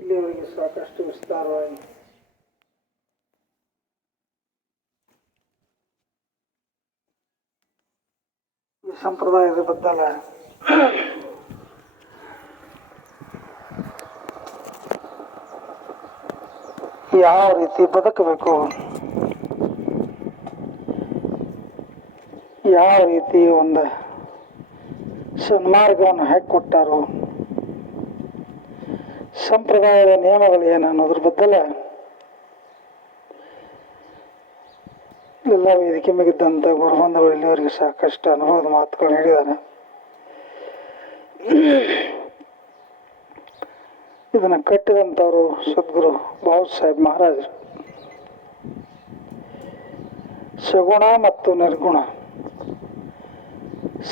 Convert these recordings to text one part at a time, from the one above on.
ಇಲ್ಲಿಯವರೆಗೆ ಸಾಕಷ್ಟು ವಿಸ್ತಾರವಾಗಿ ಈ ಸಂಪ್ರದಾಯದ ಬದ್ದಲ ಯಾವ ರೀತಿ ಬದುಕಬೇಕು, ಯಾವ ರೀತಿ ಒಂದು ಸನ್ಮಾರ್ಗವನ್ನು ಹಾಕಿಕೊಟ್ಟಾರೋ, ಸಂಪ್ರದಾಯದ ನಿಯಮಗಳು ಏನು ಅನ್ನೋದ್ರ ಬದ್ದಲ ಎಲ್ಲ ವೇದಿಕೆ ಮೇಗಿದ್ದಂಥ ಗುರುಬಂಧುಗಳು ಇಲ್ಲಿವರೆಗೆ ಸಾಕಷ್ಟು ಅನುಭವದ ಮಾತುಗಳು ಹೇಳಿದ್ದಾರೆ. ಇದನ್ನು ಕಟ್ಟಿದಂಥವರು ಸದ್ಗುರು ಬಾಬಾ ಸಾಹೇಬ್ ಮಹಾರಾಜರು. ಸಗುಣ ಮತ್ತು ನಿರ್ಗುಣ,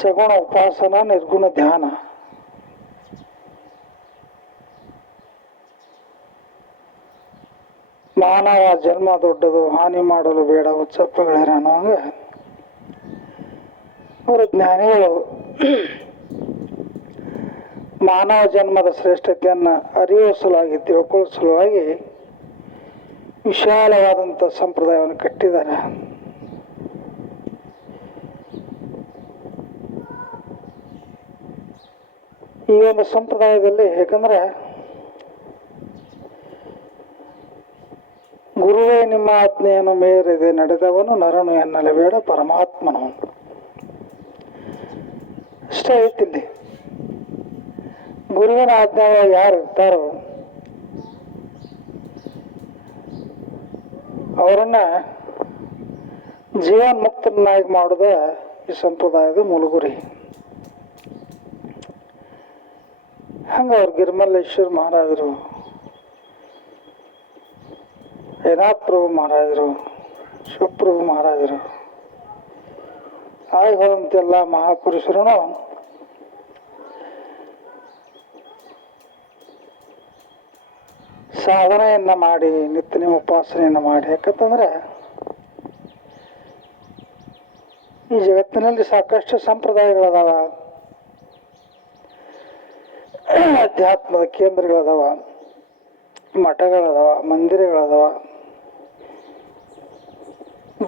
ಸಗುಣ ಉಪಾಸನ, ನಿರ್ಗುಣ ಧ್ಯಾನ. ಮಾನವ ಜನ್ಮ ದೊಡ್ಡದು, ಹಾನಿ ಮಾಡಲು ಬೇಡ ಉಚ್ಚಪ್ಪಗಳೇನ ಅನ್ನುವಂಗ ಅವರು ಜ್ಞಾನಿಗಳು ಮಾನವ ಜನ್ಮದ ಶ್ರೇಷ್ಠತೆಯನ್ನು ಅರಿಯುವ ಸಲುವಾಗಿ, ತಿಳ್ಕೊಳ್ಳೋ ಸಲುವಾಗಿ ವಿಶಾಲವಾದಂಥ ಸಂಪ್ರದಾಯವನ್ನು ಕಟ್ಟಿದ್ದಾರೆ. ಈ ಒಂದು ಸಂಪ್ರದಾಯದಲ್ಲಿ ಯಾಕಂದ್ರೆ ಗುರುವೇ ನಿಮ್ಮ ಆಜ್ಞೆಯನ್ನು ಮೇರೆದೆ ನಡೆದವನು ನರನು ಎನ್ನಲೆ ಬೇಡ ಪರಮಾತ್ಮನು. ಅಷ್ಟೇ ಐತಿಲ್ಲಿ. ಗುರುವಿನ ಆಜ್ಞೆ ಯಾರು ಇರ್ತಾರೋ ಅವರನ್ನ ಜೀವನ್ ಮುಕ್ತನಾಗಿ ಮಾಡುದ ಈ ಸಂಪ್ರದಾಯದ ಮೂಲಗುರಿ. ಹಂಗ ಅವ್ರು ಗಿರಿಮಲ್ಲೇಶ್ವರ ಮಹಾರಾಜರು, ಏನಾಥ್ ಪ್ರಭು ಮಹಾರಾಜರು, ಶಿವಪ್ರಭು ಮಹಾರಾಜರು, ಆಗಿ ಹೋದಂತೆಲ್ಲ ಮಹಾಪುರುಷರು ಸಾಧನೆಯನ್ನ ಮಾಡಿ, ನಿತ್ಯ ಉಪಾಸನೆಯನ್ನು ಮಾಡಿ. ಯಾಕಂತಂದ್ರೆ ಈ ಜಗತ್ತಿನಲ್ಲಿ ಸಾಕಷ್ಟು ಸಂಪ್ರದಾಯಗಳದಾವ, ಅಧ್ಯಾತ್ಮದ ಕೇಂದ್ರಗಳದಾವ, ಮಠಗಳದಾವ, ಮಂದಿರಗಳದಾವ.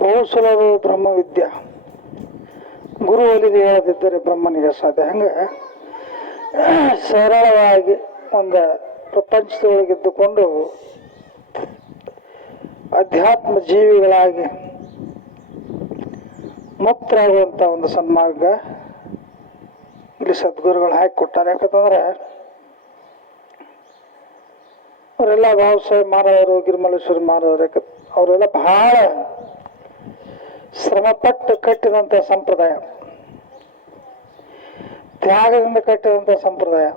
ಬಹು ಸುಲಭ ಬ್ರಹ್ಮವಿದ್ಯಾ, ಗುರು ಒಲಿದು ಹೇಳದಿದ್ದರೆ ಬ್ರಹ್ಮನಿಗೆ ಸಾಧ್ಯ. ಹಂಗೆ ಸರಳವಾಗಿ ಒಂದು ಪ್ರಪಂಚದೊಳಗಿದ್ದುಕೊಂಡು ಅಧ್ಯಾತ್ಮ ಜೀವಿಗಳಾಗಿ ಮುಕ್ತರಾಗುವಂಥ ಒಂದು ಸನ್ಮಾರ್ಗ ಇಲ್ಲಿ ಸದ್ಗುರುಗಳು ಹಾಕಿಕೊಟ್ಟಾರೆ. ಯಾಕಂತಂದ್ರೆ ಅವರೆಲ್ಲ ಬಾಬಾ ಸಾಹೇಬ್ ಮಹಾರಾಜರು, ಗಿರಿಮಲ್ಲೇಶ್ವರ ಮಹಾರಾಜರು ಅವರೆಲ್ಲ ಬಹಳ ಶ್ರಮಪಟ್ಟು ಕಟ್ಟಿದಂಥ ಸಂಪ್ರದಾಯ, ತ್ಯಾಗದಿಂದ ಕಟ್ಟಿದಂಥ ಸಂಪ್ರದಾಯ.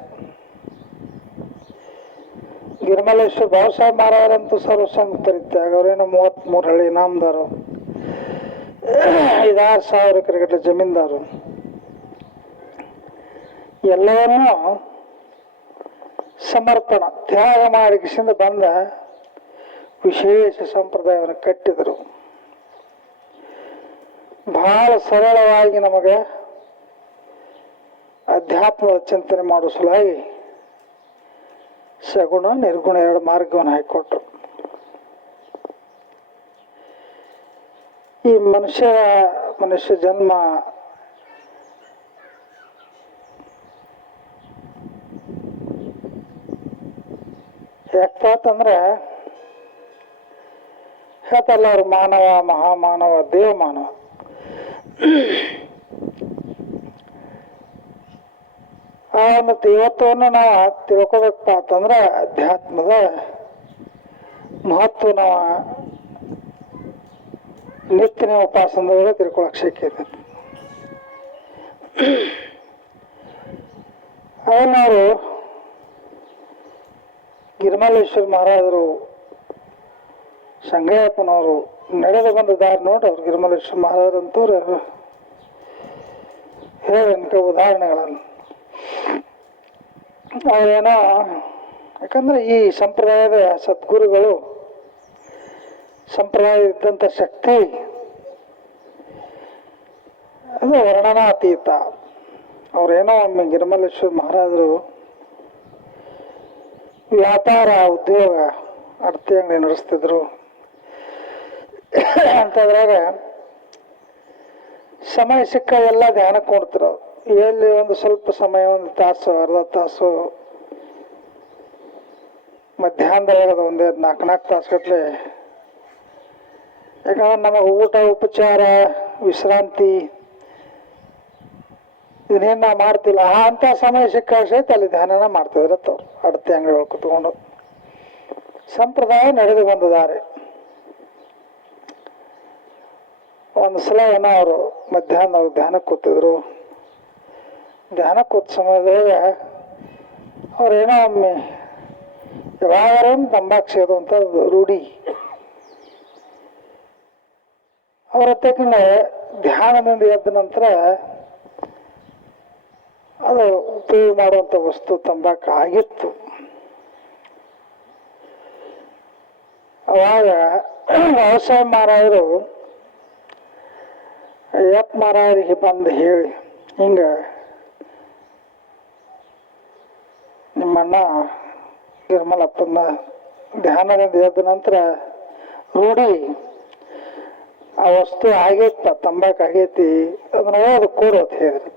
ಗಿರಿಮಲ್ಲೇಶ್ವರ ಬಾಬಾ ಸಾಹೇಬ್ ಮಹಾರಾಜರಂತೂ ಸರ್ವಸಂತರಿತ್ಯಾಗ. ಅವರೇನೋ 33 ಹಳ್ಳಿ ಇನಾಮದಾರು, 5,000-6,000 ಎಕರೆ ಜಮೀನ್ದಾರು. ಎಲ್ಲವನ್ನೂ ಸಮರ್ಪಣ ತ್ಯಾಗ ಮಾಡಿಸಿಂದ ಬಂದ ವಿಶೇಷ ಸಂಪ್ರದಾಯವನ್ನು ಕಟ್ಟಿದರು. ಬಹಳ ಸರಳವಾಗಿ ನಮಗೆ ಅಧ್ಯಾತ್ಮದ ಚಿಂತನೆ ಮಾಡುವ ಸಲುವಾಗಿ ಸಗುಣ ನಿರ್ಗುಣ 2 ಮಾರ್ಗವನ್ನು ಹಾಕಿಕೊಟ್ರು. ಈ ಮನುಷ್ಯ ಜನ್ಮ ಯಾಕಂದ್ರೆ ಹೇಳ್ತಾರಲ್ಲ ಅವ್ರು ಮಾನವ, ಮಹಾಮಾನವ, ದೇವಮಾನವ. ಆ ಒಂದು ದೇವತ್ವವನ್ನು ನಾವು ತಿಳ್ಕೊಬೇಕಪ್ಪ ಅಂತಂದ್ರೆ ಅಧ್ಯಾತ್ಮದ ಮಹತ್ವ ನಾವು ನಿತ್ಯ ಉಪಾಸನದೊಳಗೆ ತಿಳ್ಕೊಳಕ್ ಶಕ್ಯ ಐತೆ. ಅವನವರು ಗಿರಿಮಲ್ಲೇಶ್ವರ ಮಹಾರಾಜರು, ಸಂಗಯ್ಯಪ್ಪನವರು ನಡೆದು ಬಂದ ದಾರಿ ನೋಡಿ ಅವ್ರು ಗಿರಿಮಲ್ಲೇಶ್ವರ ಮಹಾರಾಜರಂತವ್ರು ಹೇಳಂತ ಉದಾಹರಣೆಗಳನ್ನು ಅವರೇನೋ. ಯಾಕಂದ್ರೆ ಈ ಸಂಪ್ರದಾಯದ ಸದ್ಗುರುಗಳು, ಸಂಪ್ರದಾಯ ಇದ್ದಂಥ ಶಕ್ತಿ ಅದು ವರ್ಣನಾತೀತ. ಅವ್ರೇನೋ ಒಮ್ಮೆ ಗಿರಿಮಲ್ಲೇಶ್ವರ ಮಹಾರಾಜರು ವ್ಯಾಪಾರ ಉದ್ಯೋಗ ಅಡ್ತಿ ಅಂಗಡಿ ನಡೆಸ್ತಿದ್ರು. ಅಂತದ್ರಾಗ ಸಮಯ ಸಿಕ್ಕ ಎಲ್ಲ ಧ್ಯಾನಕ್ಕೆ ಕೊಡ್ತಿರು. ಎಲ್ಲಿ ಒಂದು ಸ್ವಲ್ಪ ಸಮಯ, ಒಂದು ತಾಸು ಅರ್ಧ ತಾಸು, ಮಧ್ಯಾಹ್ನದಾಗ ಒಂದೇ 4 ತಾಸುಗಟ್ಲೆ. ಯಾಕಂದ್ರೆ ನಮಗೆ ಊಟ, ಉಪಚಾರ, ವಿಶ್ರಾಂತಿ ಇದನ್ನೇನು ನಾವು ಮಾಡ್ತಿಲ್ಲ. ಅಂಥ ಸಮಯ ಸಿಕ್ಕಾಗ ಸಹಿತ ಅಲ್ಲಿ ಧ್ಯಾನನ ಮಾಡ್ತಿದ್ರತ್ತವ್ರು ಅಡತಿ ಅಂಗಡಿ ಒಳಗೆ ಕುತ್ಕೊಂಡು. ಸಂಪ್ರದಾಯ ನಡೆದು ಬಂದಿದ್ದಾರೆ. ಒಂದು ಸಲ ಏನೋ ಅವರು ಮಧ್ಯಾಹ್ನ ಅವ್ರು ಧ್ಯಾನಕ್ಕೆ ಕೂತಿದ್ರು. ಧ್ಯಾನಕ್ಕೆ ಕೂತ ಸಮಯದೊಳಗೆ ಅವ್ರೇನೋ ಒಮ್ಮೆ ಯಾವಾಗ ತಂಬಾಕು ಸೇದು ಅಂತ ರೂಢಿ. ಅವ್ರ ಹತ್ತಕಿನ ಧ್ಯಾನದಿಂದ ಎದ್ದ ನಂತರ ಅದು ಉಪಯೋಗ ಮಾಡುವಂಥ ವಸ್ತು ತಂಬಾಕು ಆಗಿತ್ತು. ಅವಾಗ ವ್ಯವಸಾಯ ಮಾರಾಯರು ಯಪ್ಪ ಮಾರಾಯರಿಗೆ ಬಂದು ಹೇಳಿ, ಹಿಂಗೆ ನಿಮ್ಮಣ್ಣ ನಿರ್ಮಲಪ್ಪನ ಧ್ಯಾನದಿಂದ ಎದ್ದ ನಂತರ ರೂಢಿ ಆ ವಸ್ತು ಆಗೈತ, ತಂಬಾಕು ಆಗೈತಿ, ಅದನ್ನ ಅದು ಕೊಡು ಅಂತ ಹೇಳಿದ್ರು.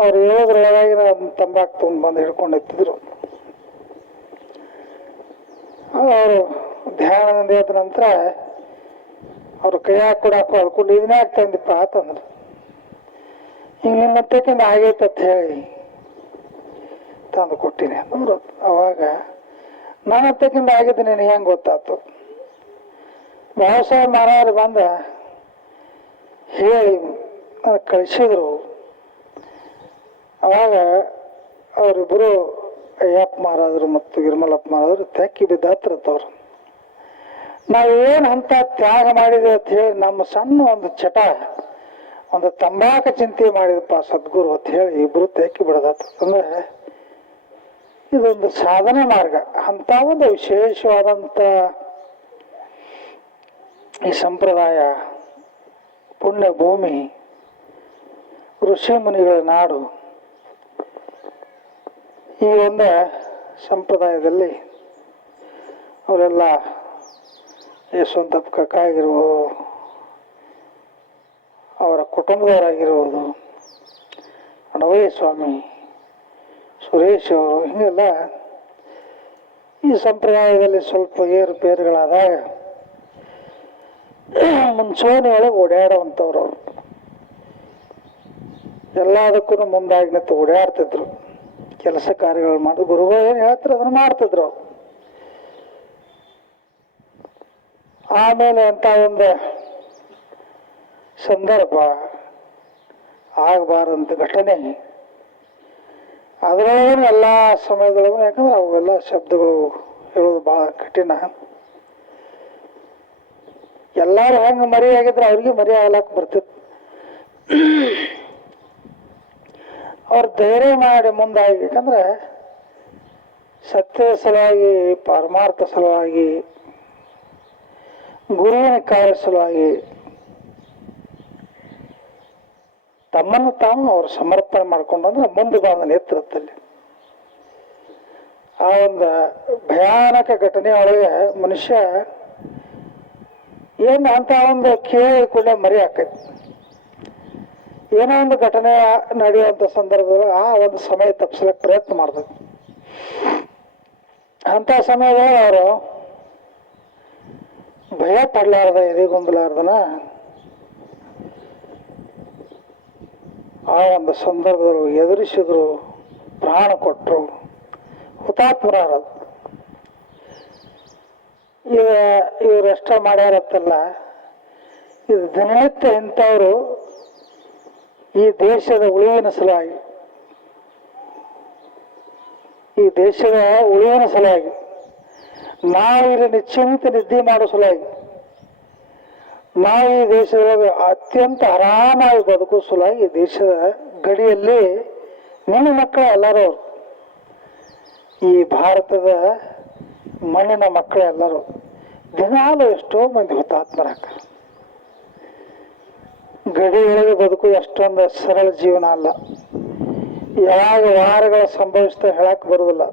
ಅವ್ರು ಹೇಳೋದ್ರೊಳಗಾಗಿ ತಂಬಾಕು ತೊಗೊಂಡು ಬಂದು ಹಿಡ್ಕೊಂಡಿತ್ತಿದ್ರು. ಅವರು ಧ್ಯಾನದಿಂದ ಎದ್ದ ನಂತರ ಅವ್ರು ಕೈಯಾಗ ಕೊಡಾಕು ಅದ್ಕೊಂಡು ಇದನ್ನೇ ಆಗ್ತಾಯಿದ್ದಪ್ಪ ಅಂತಂದ್ರು. ಹಿಂಗೆ ನಿಮ್ಮ ಹತ್ತಕ್ಕಿಂತ ಆಗೈತೆ ಅಂತ ಹೇಳಿ ತಂದು ಕೊಟ್ಟಿನಿ ಅಂದ್ರು. ಅವಾಗ ನಾನು ಹತ್ತಕ್ಕಿಂತ ಆಗಿದ್ದೀನಿ ನೀನು ಹೆಂಗೆ ಗೊತ್ತಾಯ್ತು? ವ್ಯವಸಾಯ ಮಾರಾಯರು ಬಂದ ಹೇಳಿ ಕಳಿಸಿದ್ರು. ಅವಾಗ ಅವರಿಬ್ಬರು ಅಯ್ಯಪ್ಪ ಮಾರಾದ್ರು ಮತ್ತು ಗಿರ್ಮಲಪ್ಪ ಮಾರಾದ್ರು ತೆಕ್ಕಿ ಬಿದ್ದಾತ್ರತ್ತವ್ರು. ನಾವೇನು ಅಂತ ತ್ಯಾಗ ಮಾಡಿದೆ ಅಂತ ಹೇಳಿ ನಮ್ಮ ಸಣ್ಣ ಒಂದು ಚಟ, ಒಂದು ತಂಬಾಕು ಚಿಂತೆ ಮಾಡಿದಪ್ಪ ಸದ್ಗುರು ಅಂತ ಹೇಳಿ ಇಬ್ಬರು ತೆಕ್ಕಿ ಬಿಡದಾತ. ಅಂದ್ರೆ ಇದೊಂದು ಸಾಧನೆ ಮಾರ್ಗ. ಅಂತ ಒಂದು ವಿಶೇಷವಾದಂಥ ಈ ಸಂಪ್ರದಾಯ, ಪುಣ್ಯ ಭೂಮಿ, ಋಷಿ ಮುನಿಗಳ ನಾಡು. ಈ ಒಂದು ಸಂಪ್ರದಾಯದಲ್ಲಿ ಅವರೆಲ್ಲ ಯಶವಂತಪ್ಪ ಕಾಕ ಆಗಿರ್ಬೋದು, ಅವರ ಕುಟುಂಬದವರಾಗಿರ್ಬೋದು, ಅಣವಯ್ಯ ಸ್ವಾಮಿ, ಸುರೇಶ್ ಅವರು, ಹೀಗೆಲ್ಲ ಈ ಸಂಪ್ರದಾಯದಲ್ಲಿ ಸ್ವಲ್ಪ ಏರುಪೇರುಗಳಾದಾಗ ಮುಂಚೂಣಿ ಒಳಗೆ ಓಡಾಡುವಂಥವ್ರು ಅವರು. ಎಲ್ಲದಕ್ಕೂ ಮುಂದಾಗಿ ನಿಂತು ಓಡಾಡ್ತಿದ್ರು. ಕೆಲಸ ಕಾರ್ಯಗಳು ಮಾಡಿ ಗುರುಗಳು ಏನು ಹೇಳ್ತಾರೆ ಅದನ್ನು ಮಾಡ್ತಿದ್ರು. ಆಮೇಲೆ ಅಂತ ಒಂದು ಸಂದರ್ಭ, ಆಗಬಾರಂತ ಘಟನೆ, ಅದರೊಳಗೂ ಎಲ್ಲ ಸಮಯದೊಳಗೂ, ಯಾಕಂದ್ರೆ ಅವೆಲ್ಲ ಶಬ್ದಗಳು ಹೇಳೋದು ಭಾಳ ಕಠಿಣ. ಎಲ್ಲರೂ ಹೆಂಗೆ ಮರಿ ಆಗಿದ್ರೆ ಅವ್ರಿಗೆ ಮರಿ ಆಗ್ಲಾಕ ಬರ್ತಿತ್ತು. ಅವ್ರು ಧೈರ್ಯ ಮಾಡಿ ಮುಂದಾಗಿ, ಯಾಕಂದ್ರೆ ಸತ್ಯದ ಸಲುವಾಗಿ, ಪರಮಾರ್ಥ ಸಲುವಾಗಿ, ಗುರುವಿನ ಕಾರ್ಯ ಸಲುವಾಗಿ ತಮ್ಮನ್ನು ತಾವು ಅವ್ರು ಸಮರ್ಪಣೆ ಮಾಡ್ಕೊಂಡು ಅಂದ್ರೆ ಮುಂದೆ ಬಂದ ನೇತೃತ್ವದಲ್ಲಿ ಆ ಒಂದು ಭಯಾನಕ ಘಟನೆ ಒಳಗೆ ಮನುಷ್ಯ ಏನು ಅಂತ ಒಂದು ಕೇಳಿ ಕೂಡ ಮರಿ ಆಕೈತಿ. ಏನೋ ಒಂದು ಘಟನೆ ನಡೆಯುವಂಥ ಸಂದರ್ಭದಲ್ಲಿ ಆ ಒಂದು ಸಮಯ ತಪ್ಪಿಸ್ಲಿಕ್ಕೆ ಪ್ರಯತ್ನ ಮಾಡ್ತೈತಿ. ಅಂಥ ಸಮಯದಲ್ಲಿ ಅವರು ಭಯ ಪಡ್ಲಾರ್ದ, ಎದೆಗುಂದಲಾರ್ದನ ಆ ಒಂದು ಸಂದರ್ಭದಲ್ಲಿ ಎದುರಿಸಿದ್ರು, ಪ್ರಾಣ ಕೊಟ್ಟರು, ಹುತಾತ್ಮರಾದ. ಇವರೆಷ್ಟ ಮಾಡ್ಯಾರತ್ತಲ್ಲ, ಇದು ದಿನನಿತ್ಯ ಇಂಥವ್ರು ಈ ದೇಶದ ಉಳಿವಿನ ಸಲುವಾಗಿ, ಈ ದೇಶದ ಉಳಿವಿನ ಸಲುವಾಗಿ, ನಾವು ಇಲ್ಲಿ ನಿಶ್ಚಿಂತ ನಿದ್ದೆ ಮಾಡೋ ಸಲುವಾಗಿ, ನಾವು ಈ ದೇಶದೊಳಗೆ ಅತ್ಯಂತ ಆರಾಮಾಗಿ ಬದುಕೋ ಸಲುವಾಗಿ ಈ ದೇಶದ ಗಡಿಯಲ್ಲಿ ನಿಮ್ಮ ಮಕ್ಕಳು ಎಲ್ಲರೂ, ಈ ಭಾರತದ ಮಣ್ಣಿನ ಮಕ್ಕಳು ಎಲ್ಲರೂ ದಿನಾಲು ಎಷ್ಟೋ ಮಂದಿ ಹುತಾತ್ಮರಾಗ್ತಾರೆ. ಗಡಿಯೊಳಗೆ ಬದುಕು ಎಷ್ಟೊಂದು ಸರಳ ಜೀವನ ಅಲ್ಲ. ಯಾವಾಗ ವಾರಗಳು ಸಂಭವಿಸ್ತಾ ಹೇಳಕ್ ಬರೋದಿಲ್ಲ.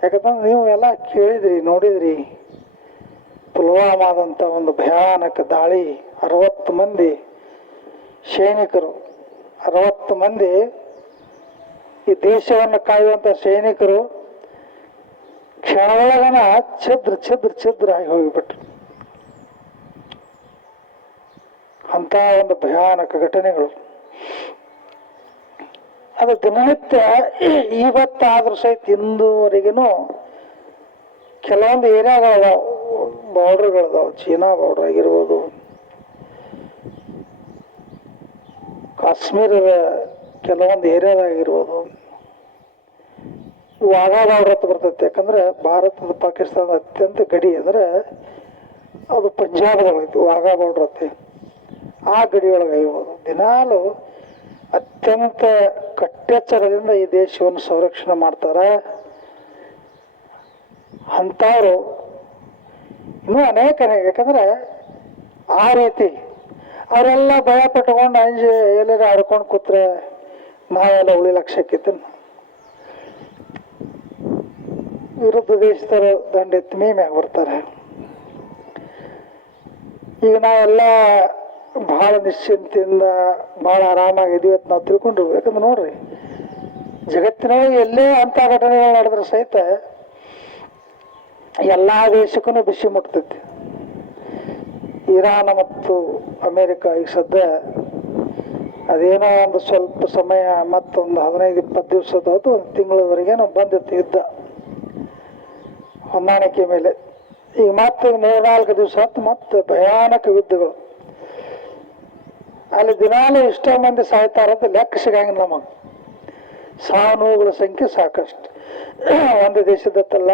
ಯಾಕಂತಂದ್ರೆ ನೀವು ಎಲ್ಲ ಕೇಳಿದ್ರಿ, ನೋಡಿದ್ರಿ. ಪುಲ್ವಾಮಾದಂಥ ಒಂದು ಭಯಾನಕ ದಾಳಿ, 60 ಮಂದಿ ಸೈನಿಕರು, 60 ಮಂದಿ ಈ ದೇಶವನ್ನು ಕಾಯುವಂಥ ಸೈನಿಕರು ಕ್ಷಣದೊಳಗನ ಛಿದ್ರ ಆಗಿ ಹೋಗಿಬಿಟ್ರು. ಅಂತ ಒಂದು ಭಯಾನಕ ಘಟನೆಗಳು. ಅದು ದಿನನಿತ್ಯ ಇವತ್ತಾದ್ರೂ ಸಹಿತ ಇಂದುವರೆಗೂ ಕೆಲವೊಂದು ಏರಿಯಾಗಳದಾವ, ಬಾರ್ಡರ್ಗಳದಾವ. ಚೀನಾ ಬಾರ್ಡರ್ ಆಗಿರ್ಬೋದು, ಕಾಶ್ಮೀರದ ಕೆಲವೊಂದು ಏರಿಯಾದಾಗಿರ್ಬೋದು, ವಾಘಾ ಬಾರ್ಡರ್ ಅಂತ ಬರ್ತೈತೆ. ಯಾಕಂದ್ರೆ ಭಾರತದ ಪಾಕಿಸ್ತಾನದ ಅತ್ಯಂತ ಗಡಿ ಅಂದ್ರೆ ಅದು ಪಂಜಾಬದೊಳಗೈತಿ, ವಾಘಾ ಬಾರ್ಡರ್ ಐತಿ. ಆ ಗಡಿಯೊಳಗಾಗಿರ್ಬೋದು ದಿನಾಲು ಅತ್ಯಂತ ಕಟ್ಟೆಚ್ಚರದಿಂದ ಈ ದೇಶವನ್ನು ಸಂರಕ್ಷಣೆ ಮಾಡ್ತಾರೆ. ಅಂಥವ್ರು ಇನ್ನೂ ಅನೇಕ ಯಾಕಂದ್ರೆ ಆ ರೀತಿ ಅವರೆಲ್ಲ ಭಯ ಪಟ್ಕೊಂಡು ಅಂಜಿ ಎಲ್ಲರ ಆಡ್ಕೊಂಡು ಕೂತ್ರೆ ನಾವೆಲ್ಲ ಉಳಿಲಕ್ಷಕ್ಕಿತ್ತು. ವಿರುದ್ಧ ದೇಶದವರು ದಂಡೆತ್ತಿ ಮ್ಯಾಗ ಬರ್ತಾರೆ. ಈಗ ನಾವೆಲ್ಲ ಭಾಳ ನಿಶ್ಚಿಂತೆಯಿಂದ ಭಾಳ ಆರಾಮಾಗಿದ್ದೀವಿ ಅಂತ ನಾವು ತಿಳ್ಕೊಂಡಿರ್ಬೇಕು. ಯಾಕಂದ್ರೆ ನೋಡ್ರಿ, ಜಗತ್ತಿನೊಳಗೆ ಎಲ್ಲೇ ಅಂಥ ಘಟನೆಗಳು ನಡೆದ್ರೆ ಸಹಿತ ಎಲ್ಲ ದೇಶಕ್ಕೂ ಬಿಸಿ ಮುಟ್ತೈತಿ. ಇರಾನ್ ಮತ್ತು ಅಮೇರಿಕ ಈಗ ಸದ್ಯ ಅದೇನೋ ಒಂದು ಸ್ವಲ್ಪ ಸಮಯ, ಮತ್ತೊಂದು 15-20 ದಿವಸದ ಹೊತ್ತು, ಒಂದು ತಿಂಗಳವರೆಗೇನೋ ಬಂದಿತ್ತು ಯುದ್ಧ ಹೊಂದಾಣಿಕೆ ಮೇಲೆ. ಈಗ ಮತ್ತೆ 3-4 ದಿವಸ ಹೊತ್ತು ಮತ್ತೆ ಭಯಾನಕ ಯುದ್ಧಗಳು. ಅಲ್ಲಿ ದಿನಾಲು ಇಷ್ಟ ಮಂದಿ ಸಾಯ್ತಾರಂತ ಲೆಕ್ಕ ಸಿಗಂಗಿಲ್ಲ ನಮಗೆ. ಸಾವು ನೋವುಗಳ ಸಂಖ್ಯೆ ಸಾಕಷ್ಟು. ಒಂದು ದೇಶದತ್ತಲ್ಲ,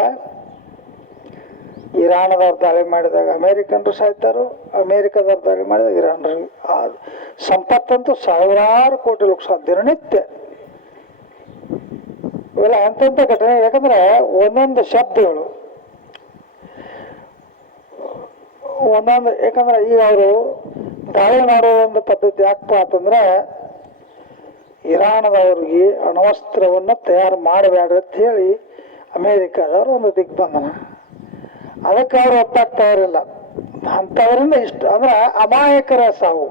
ಇರಾನದವ್ರು ದಾಳಿ ಮಾಡಿದಾಗ ಅಮೇರಿಕನ್ರು ಸಾಯ್ತಾರು, ಅಮೇರಿಕದವ್ರು ದಾಳಿ ಮಾಡಿದಾಗ ಇರಾನ್ರು. ಸಂಪತ್ತಂತೂ ಸಾವಿರಾರು ಕೋಟಿ ಲಕ್ಷ ದಿನನಿತ್ಯ. ಇವೆಲ್ಲ ಎಂತೆಂಥ ಘಟನೆ. ಯಾಕಂದ್ರೆ ಒಂದೊಂದು ಶಬ್ದಗಳು ಒಂದೊಂದು, ಯಾಕಂದ್ರೆ ಈಗ ಅವರು ದಾಳಿ ಮಾಡೋ ಒಂದು ಪದ್ಧತಿ ಯಾಕಪ್ಪ ಅಂತಂದ್ರೆ, ಇರಾನದವ್ರಿಗೆ ಅಣ್ವಸ್ತ್ರವನ್ನು ತಯಾರು ಮಾಡಬೇಡ್ರಿ ಅಂತ ಹೇಳಿ ಅಮೇರಿಕಾದವ್ರು ಒಂದು ದಿಗ್ಬಂಧನ. ಅದಕ್ಕೆ ಅವರು ಒಪ್ಪಾಗ್ತಾ ಇರಲಿಲ್ಲ. ಅಂಥವರಿಂದ ಇಷ್ಟು ಅಂದ್ರೆ ಅಮಾಯಕರ ಸಾವು.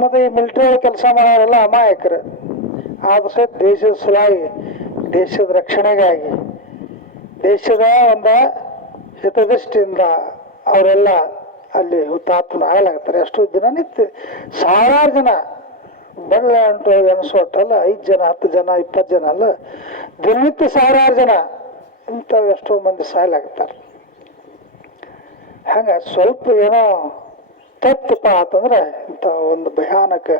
ಮತ್ತು ಈ ಮಿಲಿಟರಿ ಕೆಲಸ ಮಾಡೋರೆಲ್ಲ ಅಮಾಯಕರು. ಆದ್ರೂ ಸಹಿತ ದೇಶದ ಸಲುವಾಗಿ, ದೇಶದ ರಕ್ಷಣೆಗಾಗಿ, ದೇಶದ ಒಂದು ಹಿತದೃಷ್ಟಿಯಿಂದ ಅವರೆಲ್ಲ ಅಲ್ಲಿ ಹುತಾತ್ಮನ ಆಗಲಾಗ್ತಾರೆ. ಅಷ್ಟು ದಿನನಿತ್ಯ ಸಾವಿರಾರು ಜನ, ಬೆಳ್ಳೆ ಅಂಟು ಎನಿಸೋಟಲ್ಲ, 5 ಜನ 10 ಜನ 20 ಜನ ಅಲ್ಲ, ದಿನನಿತ್ಯ ಸಾವಿರಾರು ಜನ ಇಂಥವು ಎಷ್ಟೋ ಮಂದಿ ಸಾಯಲಾಗ್ತಾರೆ. ಹಂಗೆ ಸ್ವಲ್ಪ ಏನೋ ತಪ್ಪಪ್ಪ ಅಂತಂದ್ರೆ ಇಂಥ ಒಂದು ಭಯಾನಕ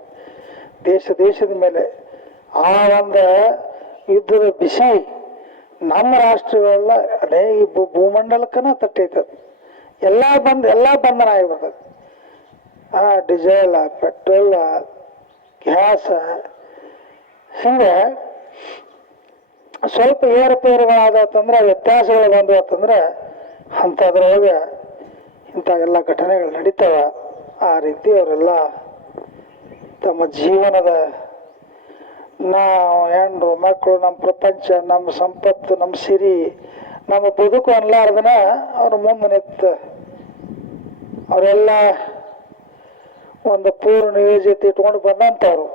ದೇಶದ ಮೇಲೆ ಆ ಒಂದು ಯುದ್ಧದ ಬಿಸಿ ನಮ್ಮ ರಾಷ್ಟ್ರಗಳೆಲ್ಲ ಈ ಭೂಮಂಡಲಕ್ಕನ ತಟ್ಟೈತದ. ಎಲ್ಲ ಬಂಧನ ಆಗಿಬಿಡ್ತದೆ. ಡೀಸೆಲ್, ಪೆಟ್ರೋಲ್, ಗ್ಯಾಸ್, ಹಿಂಗೆ ಸ್ವಲ್ಪ ಏರುಪೇರುಗಳಾದತ್ತಂದ್ರೆ, ವ್ಯತ್ಯಾಸಗಳು ಬಂದು ಅಂತಂದ್ರೆ ಅಂಥದ್ರೊಳಗೆ ಇಂಥ ಎಲ್ಲ ಘಟನೆಗಳು ನಡೀತಾವ. ಆ ರೀತಿ ಅವರೆಲ್ಲ ತಮ್ಮ ಜೀವನದ, ನಾವು ಹೆಣ್ಣು ಮಕ್ಕಳು, ನಮ್ಮ ಪ್ರಪಂಚ, ನಮ್ಮ ಸಂಪತ್ತು, ನಮ್ಮ ಸಿರಿ, ನಮ್ಮ ಬದುಕು ಅನ್ಲಾರ್ದನ ಅವ್ರ ಮುಂದೆ ನಿಂತು ಅವರೆಲ್ಲ ಒಂದು ಪೂರ್ಣ ಯೋಜನೆ ಇಟ್ಕೊಂಡು ಬಂದಂಥವ್ರು.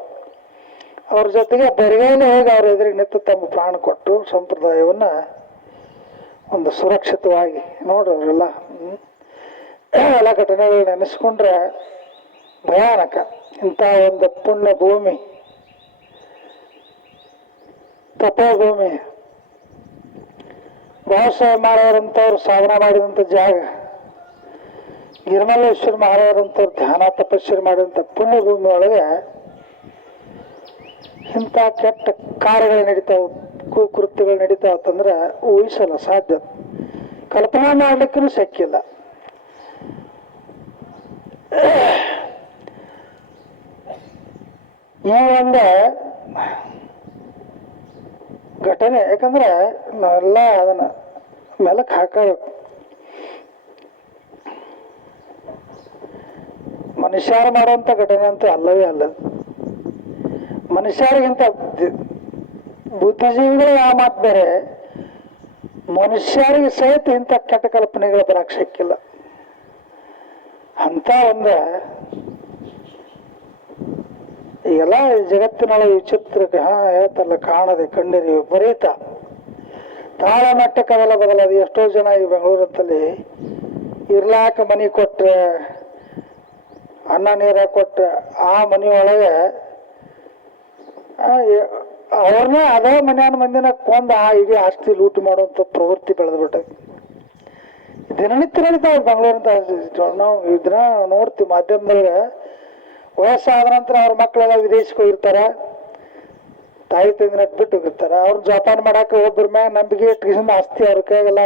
ಅವ್ರ ಜೊತೆಗೆ ಬೆರಗೈಲಿ ಹೋಗಿ ಅವ್ರ ಎದುರಿಗೆ ನಿಂತು ತಮ್ಮ ಪ್ರಾಣ ಕೊಟ್ಟು ಸಂಪ್ರದಾಯವನ್ನು ಒಂದು ಸುರಕ್ಷಿತವಾಗಿ ನೋಡ್ರಿ. ಅವರೆಲ್ಲ ಎಲ್ಲ ಘಟನೆಗಳು ನೆನೆಸ್ಕೊಂಡ್ರೆ ಭಯಾನಕ. ಇಂಥ ಒಂದು ಪುಣ್ಯ ಭೂಮಿ, ತಪೋಭೂಮಿ, ಬಾಬಾಸಾಹೇಬ್ ಮಹಾರಾಜರಂಥವ್ರು ಸಾಧನೆ ಮಾಡಿದಂಥ ಜಾಗ, ಗಿರಿಮಲ್ಲೇಶ್ವರ ಮಹಾರಾಜರಂಥವ್ರು ಧ್ಯಾನ ತಪಸ್ಸರು ಮಾಡಿದಂಥ ಪುಣ್ಯಭೂಮಿ ಒಳಗೆ ಇಂಥ ಕೆಟ್ಟ ಕಾರ್ಯಗಳು ನಡೀತಾವೆ, ಕುಕೃತ್ಯಗಳು ನಡೀತಾವ ಅಂತಂದ್ರೆ ಊಹಿಸಲ್ಲ ಸಾಧ್ಯ, ಕಲ್ಪನಾ ಮಾಡ್ಲಿಕ್ಕೂ ಶಕ್ಕಿಲ್ಲ. ಈ ಒಂದು ಘಟನೆ, ಯಾಕಂದ್ರೆ ನಾವೆಲ್ಲ ಅದನ್ನ ಮೆಲಕ್ ಹಾಕಬೇಕು. ಮನುಷ್ಯರು ಮಾಡುವಂಥ ಘಟನೆ ಅಂತೂ ಅಲ್ಲವೇ ಅಲ್ಲ. ಮನುಷ್ಯರಿಗಿಂತ ಬುದ್ಧಿಜೀವಿಗಳು ಯಾವ ಮಾತು ಬೇರೆ, ಮನುಷ್ಯರಿಗೆ ಸಹಿತ ಇಂಥ ಕೆಟ್ಟ ಕಲ್ಪನೆಗಳು ಬರಕ್ಕೆ ಸಿಕ್ಕಿಲ್ಲ. ಅಂತ ಒಂದು ಈಗೆಲ್ಲ ಜಗತ್ತಿನೊಳಗೆ ವಿಚಿತ್ರಕ್ಕೆ ಹೇಳ್ತಾರಲ್ಲ, ಕಾಣದೆ ಕಣ್ಣಿರಿ ಬರೀತ ತಾಳ ನಾಟಕವೆಲ್ಲ ಬದಲದು. ಎಷ್ಟೋ ಜನ ಈ ಬೆಂಗಳೂರಲ್ಲಿ ಇರ್ಲಾಕ ಮನಿ ಕೊಟ್ರೆ, ಅನ್ನ ನೀರ ಕೊಟ್ರೆ ಆ ಮನೆಯೊಳಗೆ ಅವ್ರನ್ನ ಅದೇ ಮನೆಯ ಮಂದಿನ ಕೊಂದು ಆ ಇಡೀ ಆಸ್ತಿ ಲೂಟಿ ಮಾಡುವಂಥ ಪ್ರವೃತ್ತಿ ಬೆಳೆದು ಬಿಟ್ಟದೆ. ದಿನನಿತ್ಯ ನಡೀತಾವೆ ಬೆಂಗಳೂರಿಂದ. ನಾವು ಇದನ್ನ ನೋಡ್ತೀವಿ ಮಾಧ್ಯಮದೊಳಗೆ. ವಯಸ್ಸಾದ ನಂತರ ಅವ್ರ ಮಕ್ಕಳೆಲ್ಲ ವಿದೇಶಕ್ಕೆ ಹೋಗಿರ್ತಾರೆ, ತಾಯಿ ತಂದಿನ ಬಿಟ್ಟು ಹೋಗಿರ್ತಾರೆ. ಅವ್ರು ಜೋಪಾನ ಮಾಡಕ್ಕೆ ಒಬ್ಬರ ಮ್ಯಾಗ ನಂಬಿಕೆ ಇಟ್ಕೊಂಡು ಆಸ್ತಿ ಅವ್ರ ಕೈಗೆಲ್ಲ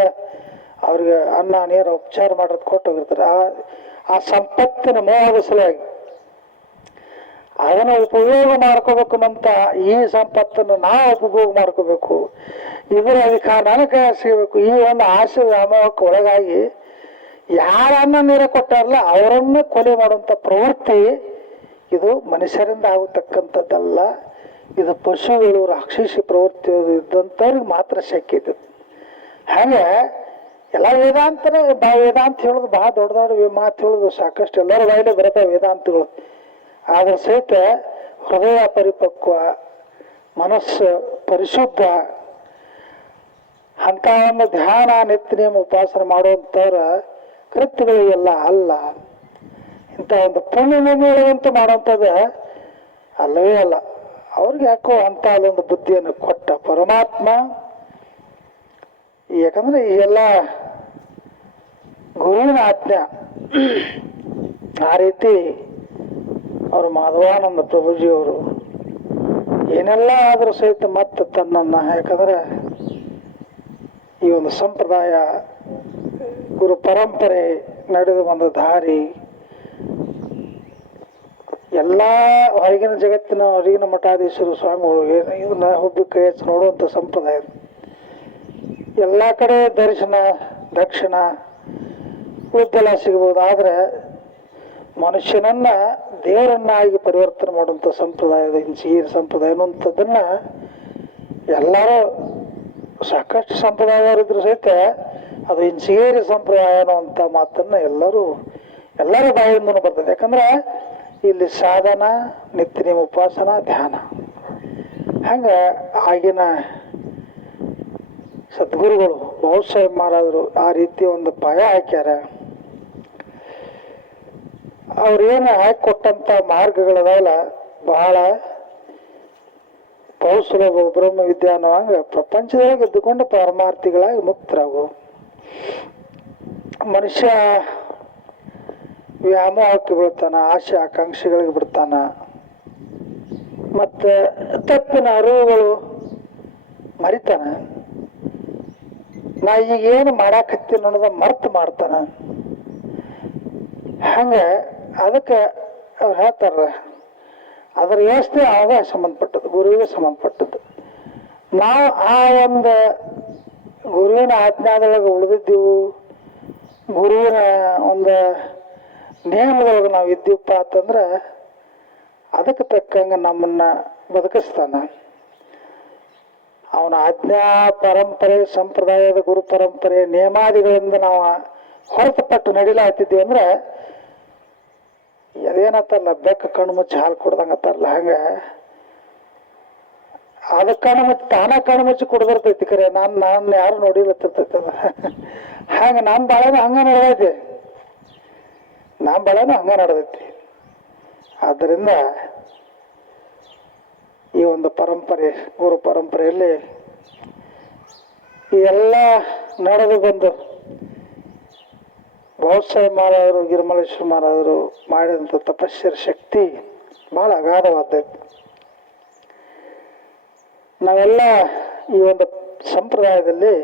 ಅವ್ರಿಗೆ ಅನ್ನ ನೀರು ಉಪಚಾರ ಮಾಡೋದು ಕೊಟ್ಟು ಹೋಗಿರ್ತಾರೆ. ಆ ಸಂಪತ್ತಿನ ಮೋಹದ ಸಲುವಾಗಿ ಅದನ್ನು ಉಪಯೋಗ ಮಾಡ್ಕೋಬೇಕು ಅಂತ ಈ ಸಂಪತ್ತನ್ನು ನಾವು ಉಪಯೋಗ ಮಾಡ್ಕೋಬೇಕು, ಇದರ ಅಧಿಕಾರ ನನಗೆ ಸಿಗಬೇಕು, ಈ ಒಂದು ಆಸೆ ವ್ಯಾಮೋಹಕ್ಕೆ ಒಳಗಾಗಿ ಯಾರನ್ನ ನೀರ ಕೊಟ್ಟಾರಲ್ಲ ಅವರನ್ನು ಕೊಲೆ ಮಾಡುವಂಥ ಪ್ರವೃತ್ತಿ ಇದು ಮನುಷ್ಯರಿಂದ ಆಗತಕ್ಕಂಥದ್ದಲ್ಲ. ಇದು ಪಶುಗಳು ರಾಕ್ಷಸಿ ಪ್ರವೃತ್ತಿ ಇದ್ದಂಥವ್ರಿಗೆ ಮಾತ್ರ ಶಕ್ಯ ಇದೆ. ಹಾಗೆ ಎಲ್ಲ ವೇದಾಂತನೇ ವೇದಾಂತ ಹೇಳೋದು ಭಾಳ ದೊಡ್ಡ ದೊಡ್ಡ ಮಾತು ಹೇಳೋದು ಸಾಕಷ್ಟು ಎಲ್ಲರ ಬಾಯಿಲೆ ಬರ್ತವೆ ವೇದಾಂತಗಳು. ಆದ್ರೆ ಸಹಿತ ಹೃದಯ ಪರಿಪಕ್ವ, ಮನಸ್ಸು ಪರಿಶುದ್ಧ ಅಂತ ಒಂದು ಧ್ಯಾನ ನಿತ್ಯ ನಿಯಮ ಉಪಾಸನೆ ಮಾಡುವಂಥವ್ರ ಕೃತ್ಯಗಳಿಗೆಲ್ಲ ಅಲ್ಲ. ಇಂಥ ಒಂದು ಪುಣ್ಯನಂತೂ ಮಾಡುವಂಥದ್ದು ಅಲ್ಲವೇ ಅಲ್ಲ. ಅವ್ರಿಗೆ ಯಾಕೋ ಅಂತ ಅಲ್ಲೊಂದು ಬುದ್ಧಿಯನ್ನು ಕೊಟ್ಟ ಪರಮಾತ್ಮ. ಯಾಕಂದ್ರೆ ಈ ಎಲ್ಲ ಗುರುವಿನ ಆಜ್ಞಾ. ಆ ರೀತಿ ಅವರು ಮಾಧವಾನಂದ ಪ್ರಭುಜಿಯವರು ಏನೆಲ್ಲ ಆದರೂ ಸಹಿತ ಮತ್ತೆ ತನ್ನನ್ನು, ಯಾಕಂದ್ರೆ ಈ ಒಂದು ಸಂಪ್ರದಾಯ ಗುರು ಪರಂಪರೆ ನಡೆದು ಬಂದ ದಾರಿ ಎಲ್ಲ ಹೊರಗಿನ ಜಗತ್ತಿನ ಹೊರಗಿನ ಮಠಾಧೀಶರು ಸ್ವಾಮಿಗಳು ಇದನ್ನ ಹುಬ್ಬಿ ಕೈ ಹಚ್ಚಿ ನೋಡುವಂಥ ಸಂಪ್ರದಾಯ. ಎಲ್ಲ ಕಡೆ ದರ್ಶನ ದಕ್ಷಿಣ ಉದ್ದೆಲ್ಲ ಸಿಗ್ಬೋದು, ಆದರೆ ಮನುಷ್ಯನನ್ನ ದೇವರನ್ನಾಗಿ ಪರಿವರ್ತನೆ ಮಾಡುವಂಥ ಸಂಪ್ರದಾಯದ ಇಂಚಿಗೇರಿ ಸಂಪ್ರದಾಯ ಅನ್ನುವಂಥದ್ದನ್ನ ಎಲ್ಲರೂ ಸಾಕಷ್ಟು ಸಂಪ್ರದಾಯದವರಿದ್ರು ಸಹಿತ ಅದು ಇಂಚಿಗೇರಿ ಸಂಪ್ರದಾಯ ಅನ್ನುವಂಥ ಮಾತನ್ನ ಎಲ್ಲರ ಬಾಯಿಂದನೂ ಬರ್ತದೆ. ಯಾಕಂದ್ರೆ ಇಲ್ಲಿ ಸಾಧನ, ನಿತ್ಯ ನಿಯಮ ಉಪಾಸನ, ಧ್ಯಾನ. ಹಂಗ ಆಗಿನ ಸದ್ಗುರುಗಳು ಬಹುಶಃ ಮಹಾರಾಜರು ಆ ರೀತಿ ಒಂದು ಪಾಯ ಹಾಕ್ಯಾರ. ಅವ್ರೇನು ಹಾಕಿ ಕೊಟ್ಟಂತ ಮಾರ್ಗಗಳದಾವಲ್ಲ ಬಹಳ ಬಹುಸುಲಭ. ಬ್ರಹ್ಮ ವಿದ್ಯಾ ಅನ್ನುವಂಗ ಪ್ರಪಂಚದೊಳಗೆ ಎದ್ದುಕೊಂಡು ಪಾರಮಾರ್ಥಿಗಳಾಗಿ ಮುಕ್ತರಾಗು. ಮನುಷ್ಯ ವ್ಯಾಮೋಹಕ್ಕೆ ಬಿಡ್ತಾನ, ಆಸೆ ಆಕಾಂಕ್ಷೆಗಳಿಗೆ ಬಿಡ್ತಾನ, ಮತ್ತೆ ತಪ್ಪಿನ ಅರಿವುಗಳು ಮರಿತಾನ. ನಾ ಈಗೇನು ಮಾಡಾಕತ್ತೀನಿ ಅನ್ನೋದ ಮರ್ತು ಮಾಡ್ತಾನ. ಹಂಗ ಅದಕ್ಕೆ ಅವ್ರು ಹೇಳ್ತಾರ ಅದರ ವ್ಯವಸ್ಥೆ ಅವಾಗ ಸಂಬಂಧಪಟ್ಟದ್ದು, ಗುರುವಿಗೆ ಸಂಬಂಧಪಟ್ಟದ್ದು. ನಾವು ಆ ಒಂದು ಗುರುವಿನ ಆಜ್ಞಾದೊಳಗೆ ಉಳಿದಿದ್ದೀವು, ಗುರುವಿನ ಒಂದು ನಿಯಮದೊಳಗೆ ನಾವು ಇದ್ದೀವಪ್ಪ ಅಂತಂದ್ರೆ ಅದಕ್ಕೆ ತಕ್ಕಂಗೆ ನಮ್ಮನ್ನ ಬದುಕಿಸ್ತಾನ. ಅವನ ಆಜ್ಞಾ ಪರಂಪರೆ, ಸಂಪ್ರದಾಯದ ಗುರು ಪರಂಪರೆ ನಿಯಮಾದಿಗಳಿಂದ ನಾವು ಹೊರತುಪಟ್ಟು ನಡಿಲಾಗ್ತಿದ್ದೀವಿ ಅಂದ್ರೆ ಅದೇನತ್ತಾರಲ್ಲ, ಬೆಕ್ಕ ಕಣ್ಣು ಮುಚ್ಚಿ ಹಾಲು ಕೊಡ್ದಂಗತ್ತಾರಲ್ಲ, ಹಂಗ ಅದ ಕಣ್ಣು ಮುಚ್ಚಿ ತಾನ ಕಣ್ಣು ಮುಚ್ಚಿ ಕುಡ್ದಿರ್ತೈತಿ. ಕರೆ ನಾನು ಯಾರು ನೋಡಿಲತ್ತಿರ್ತೈತಿ ಅದ. ಹಂಗ ನಮ್ಮ ಬಾಳೆನೂ ಹಂಗ ನಡೆದೈತಿ, ನಮ್ಮ ಬಾಳೆನೂ ಹಂಗ ನಡೆದೈತಿ. ಆದ್ದರಿಂದ ಈ ಒಂದು ಪರಂಪರೆ, ಗುರು ಪರಂಪರೆಯಲ್ಲಿ ಈ ಎಲ್ಲ ನಡೆದು ಬಂದು ಬಹುಶಃ ಮಹಾರಾಜರು, ಗಿರಿಮಲೇಶ್ವರ ಮಹಾರಾಜರು ಮಾಡಿದಂಥ ತಪಸ್ಸರ ಶಕ್ತಿ ಬಹಳ ಅಗಾಧವಾದದ್ದು. ನಾವೆಲ್ಲ ಈ ಒಂದು ಸಂಪ್ರದಾಯದಲ್ಲಿ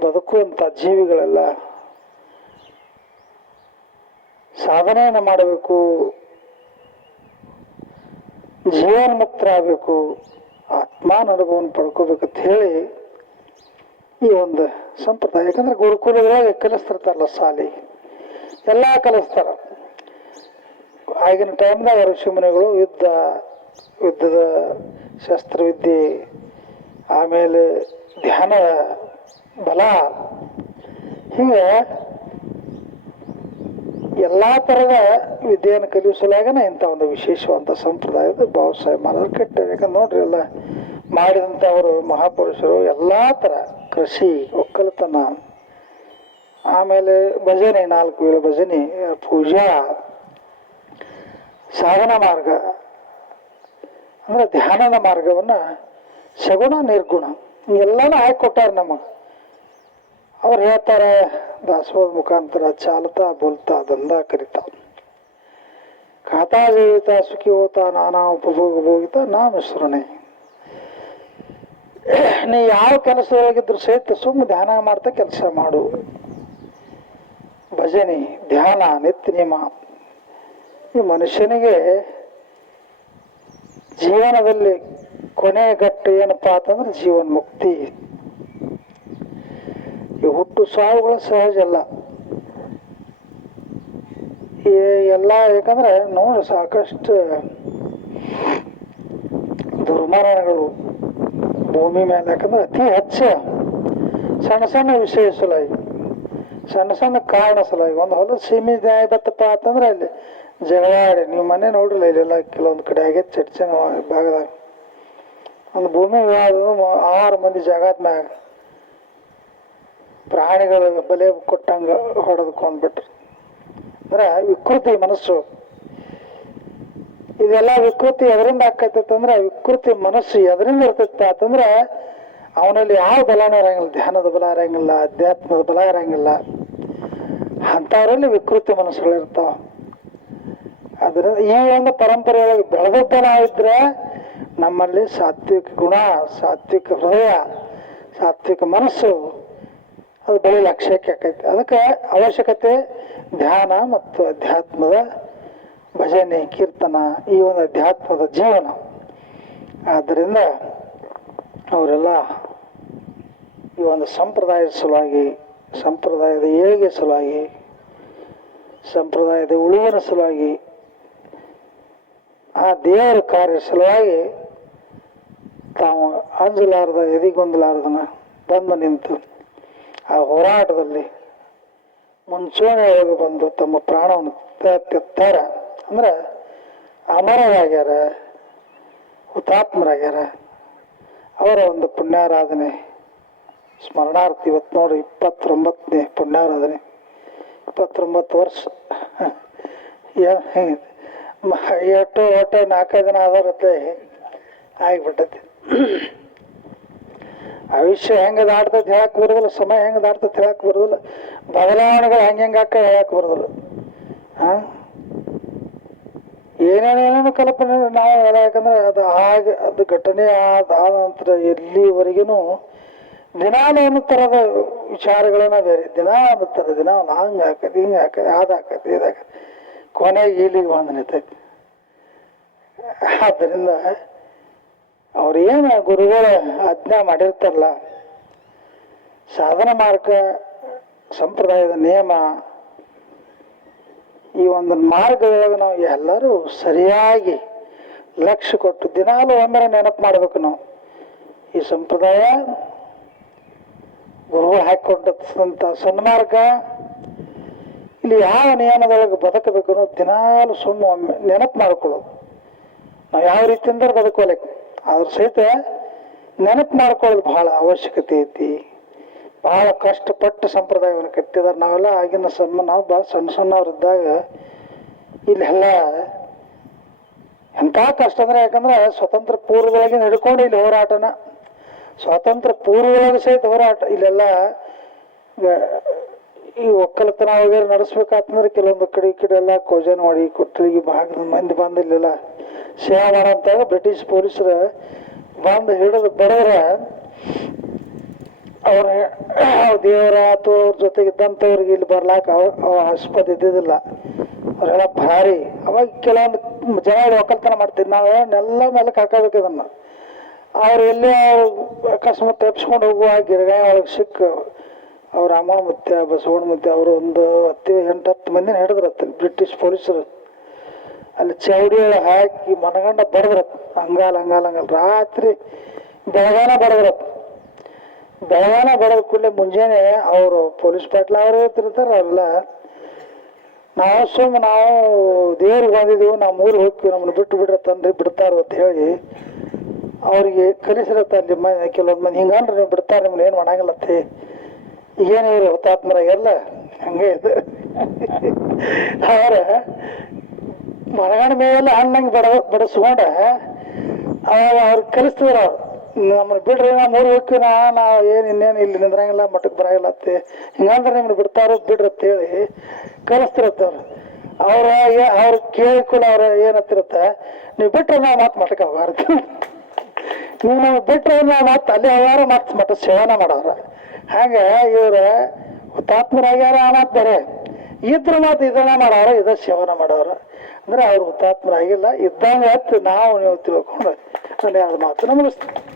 ಬದುಕುವಂಥ ಜೀವಿಗಳೆಲ್ಲ ಸಾಧನೆಯನ್ನು ಮಾಡಬೇಕು, ಜೀವನ್ಮುಕ್ತರಾಗಬೇಕು, ಆತ್ಮಾನ ಅನುಭವವನ್ನು ಪಡ್ಕೋಬೇಕಂತ ಹೇಳಿ ಈ ಒಂದು ಸಂಪ್ರದಾಯ. ಯಾಕಂದ್ರೆ ಗುರುಕುಲದೊಳಗೆ ಕಲಿಸ್ತಿರ್ತಾರಲ್ಲ, ಶಾಲೆ ಎಲ್ಲ ಕಲಿಸ್ತಾರ. ಆಗಿನ ಟೈಮ್ದಾಗ ಋಷಿಮುನಿಗಳು ಯುದ್ಧ ಯುದ್ಧದ ಶಸ್ತ್ರವಿದ್ಯೆ, ಆಮೇಲೆ ಧ್ಯಾನ ಬಲ, ಹೀಗೆ ಎಲ್ಲ ಥರದ ವಿದ್ಯೆಯನ್ನು ಕಲಿಯೋ ಸಲುವಾಗನೇ ಇಂಥ ಒಂದು ವಿಶೇಷವಾದ ಸಂಪ್ರದಾಯದ ಬಾಬಾ ಸಾಹೇಬ್ ಮಹಾರಾಜರು ಕಟ್ಟಾರೆ. ಯಾಕಂದ್ರೆ ನೋಡ್ರಿ, ಎಲ್ಲ ಮಾಡಿದಂಥ ಅವರು ಮಹಾಪುರುಷರು ಎಲ್ಲ ಥರ ಕೃಷಿ, ಒಕ್ಕಲತನ, ಆಮೇಲೆ ಭಜನೆ, 4 ವೇಳೆ ಭಜನೆ, ಪೂಜಾ, ಸಾಧನಾ ಮಾರ್ಗ ಅಂದ್ರೆ ಧ್ಯಾನದ ಮಾರ್ಗವನ್ನು ಸಗುಣ ನಿರ್ಗುಣ ಎಲ್ಲನೂ ಹಾಕಿಕೊಟ್ಟಾರೆ ನಮಗೆ. ಅವ್ರು ಹೇಳ್ತಾರೆ, ದಾಸೋಹದ ಮುಖಾಂತರ ಚಾಲತಾ ಬೋಲ್ತಾ ದಂಧ ಕರಿತಾ ಖಾತಾ ಜೀವಿತ ಸುಖಿ ಹೋತಾ ನಾನಾ ಉಪಭೋಗ ಭೋಗಿತ ನಾ ಮಿಶ್ರಣೆ. ನೀ ಯಾವ ಕೆಲಸದೊಳಗಿದ್ರು ಸಹಿತ ಸುಮ್ಮನೆ ಧ್ಯಾನ ಮಾಡ್ತಾ ಕೆಲಸ ಮಾಡು. ಭಜನೆ, ಧ್ಯಾನ, ನಿತ್ಯ ನಿಯಮ ಈ ಮನುಷ್ಯನಿಗೆ ಜೀವನದಲ್ಲಿ ಕೊನೆಗಟ್ಟು ಏನಪ್ಪಾ ಅಂತಂದ್ರೆ ಜೀವನ್ ಮುಕ್ತಿ. ಈ ಹುಟ್ಟು ಸಾವುಗಳು ಸಹಜ ಅಲ್ಲ. ಎಲ್ಲ ಯಾಕಂದ್ರೆ ನೋಡಿ, ಸಾಕಷ್ಟು ದುರ್ಮರಣಗಳು ಭೂಮಿ ಮೇಲೆ, ಯಾಕಂದ್ರೆ ಅತಿ ಹೆಚ್ಚು ಸಣ್ಣ ಸಣ್ಣ ವಿಷಯ ಸಲುವಾಗಿ, ಸಣ್ಣ ಸಣ್ಣ ಕಾರಣ ಸಲುವಾಗಿ. ಒಂದು ಹೊಲ ಸೀಮೆ ನ್ಯಾಯ ಬತ್ತಪ್ಪ ಅಂತಂದ್ರೆ ಅಲ್ಲಿ ಜಗಳಾಡಿ, ನೀವು ಮನೆ ನೋಡ್ರಲ್ಲ, ಇಲ್ಲೆಲ್ಲ ಕೆಲವೊಂದು ಕಡೆ ಆಗೈತೆ ಚಡ್ಚನ ಭಾಗದಾಗ ಒಂದು ಭೂಮಿ 6 ಮಂದಿ ಜಾಗದ ಮ್ಯಾಗ ಪ್ರಾಣಿಗಳು ಬಲೆ ಕೊಟ್ಟಂಗ ಹೊಡೆದ್ಕೊಂಡ್ಬಿಟ್ರು. ಅಂದ್ರೆ ವಿಕೃತಿ ಮನಸ್ಸು. ಇದೆಲ್ಲ ವಿಕೃತಿ ಎದರಿಂದ ಆಕೈತಂದ್ರೆ, ವಿಕೃತಿ ಮನಸ್ಸು ಎದರಿಂದ ಇರ್ತೈತ ಅಂತಂದ್ರೆ ಅವನಲ್ಲಿ ಯಾವ ಬಲನೂ ಇರಂಗಿಲ್ಲ. ಧ್ಯಾನದ ಬಲ ಇರಂಗಿಲ್ಲ, ಅಧ್ಯಾತ್ಮದ ಬಲ ಇರಂಗಿಲ್ಲ. ಅಂಥವ್ರಲ್ಲಿ ವಿಕೃತಿ ಮನಸ್ಸುಗಳಿರ್ತಾವ. ಅದರಿಂದ ಈ ಒಂದು ಪರಂಪರೆಯೊಳಗೆ ಬೆಳೆದದ್ದ ನಾವಿದ್ರೆ ನಮ್ಮಲ್ಲಿ ಸಾತ್ವಿಕ ಗುಣ, ಸಾತ್ವಿಕ ಹೃದಯ, ಸಾತ್ವಿಕ ಮನಸ್ಸು ಅದು ಬಳಿ ಲಕ್ಷ್ಯಕ್ಕೆ ಆಕೈತಿ. ಅದಕ್ಕೆ ಅವಶ್ಯಕತೆ ಧ್ಯಾನ ಮತ್ತು ಅಧ್ಯಾತ್ಮದ ಭಜನೆ, ಕೀರ್ತನ, ಈ ಒಂದು ಅಧ್ಯಾತ್ಮದ ಜೀವನ. ಆದ್ದರಿಂದ ಅವರೆಲ್ಲ ಈ ಒಂದು ಸಂಪ್ರದಾಯದ ಸಲುವಾಗಿ, ಸಂಪ್ರದಾಯದ ಏಳಿಗೆ ಸಲುವಾಗಿ, ಸಂಪ್ರದಾಯದ ಉಳಿವಿನ ಸಲುವಾಗಿ, ಆ ದೇವರ ಕಾರ್ಯ ಸಲುವಾಗಿ ತಾವು ಅಂಜಲಾರದ, ಎದಿಗೊಂದಲಾರದನ್ನ ಬಂದು ನಿಂತು ಆ ಹೋರಾಟದಲ್ಲಿ ಮುಂಚೂಣಿಯೊಳಗೆ ಬಂದು ತಮ್ಮ ಪ್ರಾಣವನ್ನು ತೆತ್ತಾರ. ಅಂದ್ರೆ ಅಮರರಾಗ್ಯಾರ, ಹುತಾತ್ಮರಾಗ್ಯಾರ. ಅವರ ಒಂದು ಪುಣ್ಯಾರಾಧನೆ ಸ್ಮರಣಾರ್ಥಿ ಇವತ್ತು ನೋಡ್ರಿ, 29ನೇ ಪುಣ್ಯಾರಾಧನೆ. 29 ವರ್ಷ ಎಷ್ಟು ಒಟ್ಟು 4-5 ದಿನ ಆದರತ್ತೆ ಆಗಿಬಿಟ್ಟೈತಿ. ಆಯುಷ್ಯ ಹೆಂಗೆ ದಾಟ್ತೈತೆ ಹೇಳಕ್ ಬರೋದಿಲ್ಲ, ಸಮಯ ಹೆಂಗೆ ದಾಟ್ತೈತೆ ಹೇಳಕ್ ಬರೋದಿಲ್ಲ, ಬದಲಾವಣೆಗಳು ಹೆಂಗೆ ಹಾಕ ಹೇಳಕ್ ಬರೋದಿಲ್ಲ. ಏನೇನೇನೋ ಕಲ್ಪನೆ ನಾವು ಹೇಳ, ಯಾಕಂದ್ರೆ ಅದು ಘಟನೆ ಆದ ನಂತರ ಎಲ್ಲಿವರೆಗೂ ದಿನಾಲು ಒಂದು ಥರದ ವಿಚಾರಗಳನ್ನ ಬೇರೆ, ದಿನ ಒಂದು ಥರ, ದಿನ ಒಂದು ಹಂಗೆ ಹಾಕೈತಿ, ಹಿಂಗೆ ಹಾಕೈತಿ, ಹಾಕೈತಿ, ಇದಾಕೈತಿ, ಕೊನೆಗೆ ಇಲ್ಲಿಗೆ ಬಂದು ನಿಂತೈತಿ. ಆದ್ದರಿಂದ ಅವ್ರೇನು ಗುರುಗಳು ಆಜ್ಞಾ ಮಾಡಿರ್ತಾರಲ್ಲ, ಸಾಧನ ಮಾರ್ಗ, ಸಂಪ್ರದಾಯದ ನಿಯಮ, ಈ ಒಂದು ಮಾರ್ಗದೊಳಗೆ ನಾವು ಎಲ್ಲರೂ ಸರಿಯಾಗಿ ಲಕ್ಷ್ಯ ಕೊಟ್ಟು ದಿನಾಲು ಒಮ್ಮೆ ನೆನಪು ಮಾಡಬೇಕು. ನಾವು ಈ ಸಂಪ್ರದಾಯ ಗುರುಗಳು ಹಾಕಿಕೊಂಡಂಥ ಸನ್ಮಾರ್ಗ, ಇಲ್ಲಿ ಯಾವ ನಿಯಮದೊಳಗೆ ಬದುಕಬೇಕು ಅನ್ನೋದು ದಿನಾಲು ಒಮ್ಮೆ ನೆನಪು ಮಾಡ್ಕೊಳ್ಳೋದು. ನಾವು ಯಾವ ರೀತಿಯಿಂದ ಬದುಕೋಲಿಕ್ಕೆ ಅದ್ರ ಸಹಿತ ನೆನಪು ಮಾಡ್ಕೊಳ್ಳೋದು ಬಹಳ ಅವಶ್ಯಕತೆ ಐತಿ. ಬಹಳ ಕಷ್ಟಪಟ್ಟು ಸಂಪ್ರದಾಯವನ್ನು ಕಟ್ಟಿದಾರೆ. ನಾವೆಲ್ಲ ಆಗಿನ ನಾವು ಭಾಳ ಸಣ್ಣವ್ರಿದ್ದಾಗ ಇಲ್ಲೆಲ್ಲ ಎಂಥ ಕಷ್ಟ ಅಂದ್ರೆ, ಯಾಕಂದ್ರೆ ಸ್ವತಂತ್ರ ಪೂರ್ವದೊಳಗೆ ಹಿಡ್ಕೊಂಡು ಇಲ್ಲಿ ಹೋರಾಟನ, ಸ್ವಾತಂತ್ರ್ಯ ಪೂರ್ವದೊಳಗೆ ಸಹಿತ ಹೋರಾಟ. ಇಲ್ಲೆಲ್ಲ ಈ ಒಕ್ಕಲತನ ವಗೇರೆ ನಡೆಸ್ಬೇಕಾತಂದ್ರೆ ಕೆಲವೊಂದು ಕಡೆ ಈ ಕಡೆ ಎಲ್ಲ ಕೋಜನವಾಡಿ, ಕೊಟ್ಟರಿಗೆ ಭಾಗದ ಮಂದಿ ಬಂದು ಇಲ್ಲೆಲ್ಲ ಸೇವೆ ಮಾಡೋಂತಾಗ ಬ್ರಿಟಿಷ್ ಪೊಲೀಸರು ಬಂದು ಹಿಡಿದು ಬಡವ್ರ ಅವ್ರ ದೇವರ ಅಥವಾ ಅವ್ರ ಜೊತೆಗಿದ್ದಂಥವ್ರಿಗೆ ಇಲ್ಲಿ ಬರ್ಲಾಕ ಆಸ್ಪದ ಇದ್ದಿದ್ದಿಲ್ಲ. ಅವರೆಲ್ಲ ಭಾರಿ. ಅವಾಗ ಕೆಲವೊಂದು ಜನ ಒಕ್ಕಲ್ತನ ಮಾಡ್ತಿದ್ವಿ, ನಾವೆಲ್ಲ ಮೇಲಕ್ಕೆ ಹಾಕೋಬೇಕು ಇದನ್ನು. ಅವ್ರು ಎಲ್ಲೇ ಅಕಸ್ಮಾತ್ ತಪ್ಪಿಸ್ಕೊಂಡು ಹೋಗುವ ಗಿರಗಾಯ ಒಳಗೆ ಸಿಕ್ಕ ಅವ್ರ ರಾಮಣ್ಣ ಮುತ್ಯ, ಬಸವಣ್ಣ ಮುತ್ಯ ಅವರು ಒಂದು 8-10 ಮಂದಿನ ಹಿಡಿದ್ರತ್ತಲ್ಲಿ ಬ್ರಿಟಿಷ್ ಪೊಲೀಸರು. ಅಲ್ಲಿ ಚೌಡಿ ಹಾಕಿ ಮನಗಂಡ ಬಡದ್ರತ್ ಹಂಗಾಲ್ ರಾತ್ರಿ ಬೆಳಗಾನ ಬಡದ ಕೂಡಲೇ ಮುಂಜಾನೆ ಅವರು ಪೊಲೀಸ್ ಪಾಟ್ಲ ಅವರು ಇರ್ತಿರ್ತಾರ ಅವರೆಲ್ಲ ನಾವು ದೇವ್ರಿಗೆ ಬಂದಿದ್ದೀವಿ ನಾವು ಊರಿಗೆ ಹೋಗ್ತೀವಿ ನಮ್ಮನ್ನು ಬಿಟ್ಟು ಬಿಡ್ರ ತಂದ್ರಿ ಬಿಡ್ತಾರೋ ಅಂತ ಹೇಳಿ ಅವ್ರಿಗೆ ಕಲಿಸಿರತ್ತ ಅಲ್ಲಿ ಕೆಲವೊಂದು ಮಂದಿ ಹಿಂಗಂದ್ರೆ ನೀವು ಬಿಡ್ತಾರೆ ನಿಮ್ಗೆ ಏನು ಮಾಡಂಗಿಲ್ಲತ್ತೆ ಈಗೇನು ಇವರು ಹುತಾತ್ಮರಾಗೆಲ್ಲ ಹಂಗೆ ಇದು ಅವರ ಮನಗಂಡ ಮೇಲೆಲ್ಲ ಹಣ್ಣಂಗೆ ಬಡಿಸ್ಕೊಂಡ ಅವಾಗ ಅವ್ರಿಗೆ ಕಲಿಸ್ತಿದ್ರು ಅವ್ರು ನಮ್ಮನ್ನು ಬಿಡ್ರಿ ನಾವು ಊರಿಗೆ ಹೋಗ್ತೀವಿ ನಾವು ಏನು ಇನ್ನೇನು ಇಲ್ಲಿ ನಿಂದ್ರಂಗಿಲ್ಲ ಮಠಕ್ಕೆ ಬರಂಗಿಲ್ಲ ಅತ್ತೆ ಹಿಂಗಂದ್ರೆ ನಿಮ್ಗೆ ಬಿಡ್ತಾರೋ ಬಿಡ್ರಿ ಅಂತೇಳಿ ಕಲಿಸ್ತಿರತ್ತವ್ರು ಅವ್ರು ಕೇಳಿಕೊಳ್ಳ ಅವ್ರ ಏನತ್ತಿರತ್ತ ನೀವು ಬಿಟ್ರೆ ನಾವು ಮಾತು ಮಠಕ್ಕೆ ಹೋಗಾರ್ದು ನೀವು ನಾವು ಬಿಟ್ರೆ ನಾವು ಮಾತು ಅಲ್ಲಿ ಹೋಗಾರ ಮಾತು ಮಠ ಸೇವನ ಮಾಡೋರ ಹಾಗೆ ಇವ್ರ ಹುತಾತ್ಮರಾಗ್ಯಾರ ಆ ಮಾತು ಬೇರೆ ಇದ್ರ ಮಾತು ಇದನ್ನ ಮಾಡೋರ ಇದ ಸೇವನ ಮಾಡೋರ ಅಂದ್ರೆ ಅವ್ರು ಹುತಾತ್ಮರಾಗಿಲ್ಲ ಇದ್ದಂಗೆ ಹತ್ತು ನಾವು ನೀವು ತಿಳ್ಕೊಂಡು ಅಲ್ಲಿ ಎರಡು ಮಾತು ನಮಗಿಸ್ತೀವಿ.